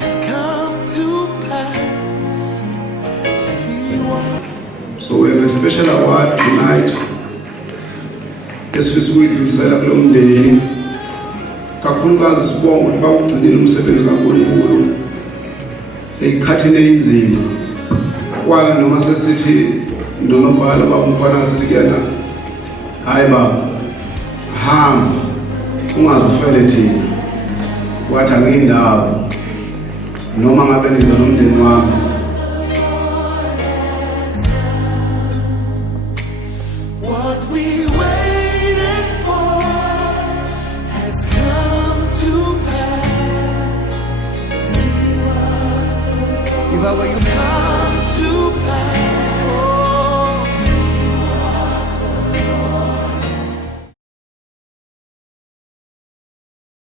has come to pass. See what. So we have a special award tonight. Esifisa ukuyidlulisela kulo mndeni. Kakhulukazi sibonga ukuthi bawugcinile umsebenzi kaNkulunkulu ekhathini eyinzima. Kwala noma sesithi nonobhala bamkhona sithi kuyena hayi baba hamba ungaze ufele thina. Wathi angiyindawo noma ngabe niza nomndeni wami. What we waited for has come to pass. See what. If I were you,